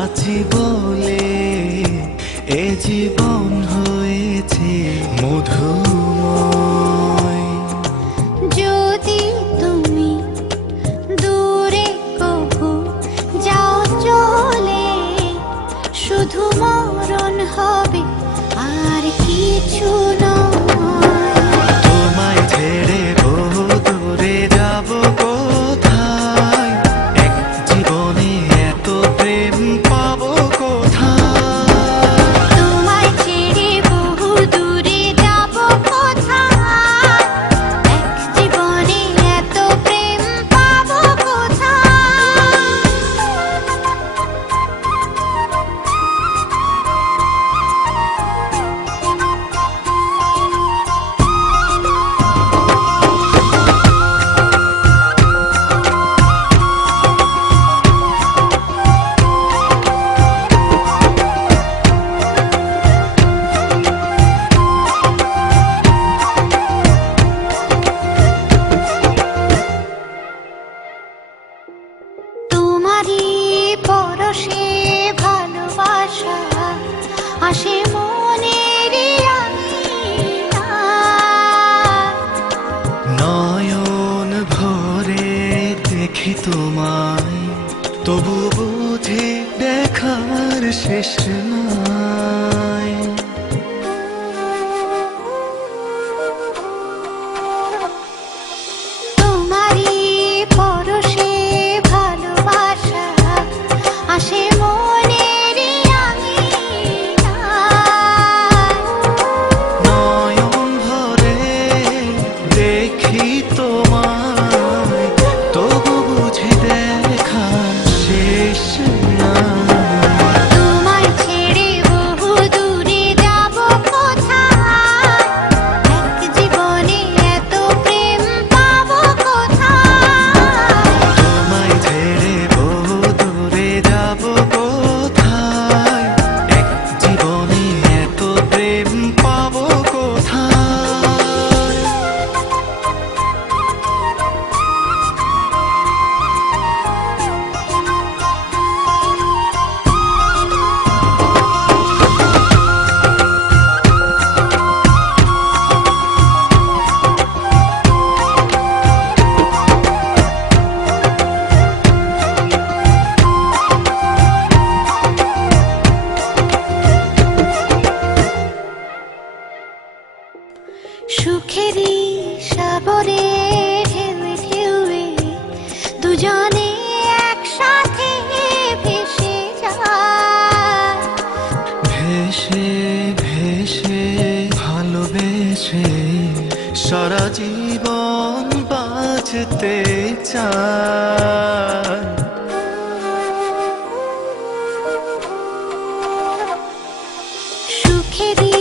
আছি বলে এ জীবন হয়েছে মধুময়। যদি তুমি দূরে কভু যাও চলে, শুধু মরণ হবে আর কিছু নয়। তোমায় ছেড়ে বহু দূরে যাব কোথায়, এক জীবনে এত প্রেম পাবো কোথায়। তোমায় ছেড়ে বহু দূরে যাব কোথায়, এক জীবনে এত প্রেম পাবো কোথায়। তোমারই পরশে ভালোবাসা আসে মনের আঙিনায়। নয়ন ভরে দেখি তোমায়, তবু বুঝি দেখার শেষ নাই। তোমারই পরশে ভালোবাসা আসে মনের আঙিনায়। নয়ন ভরে দেখি তোমায়, তবু বুঝি দেখার শেষ নাই। তোমায় ছেড়ে বহু দূরে যাব কোথায়, এক জীবনে এত প্রেম পাবো কোথায়। তোমায় ছেড়ে বহু দূরে যাব কোথায়, এক জীবনে এত প্রেম পাবো কোথায়। সুখেরই সাগরে ঢেউে ঢেউে দুজনে একসাথে ভেসে যায়। ভেসে ভেসে ভালোবেসে সারা জীবন বাঁচতে চায়। সুখেরই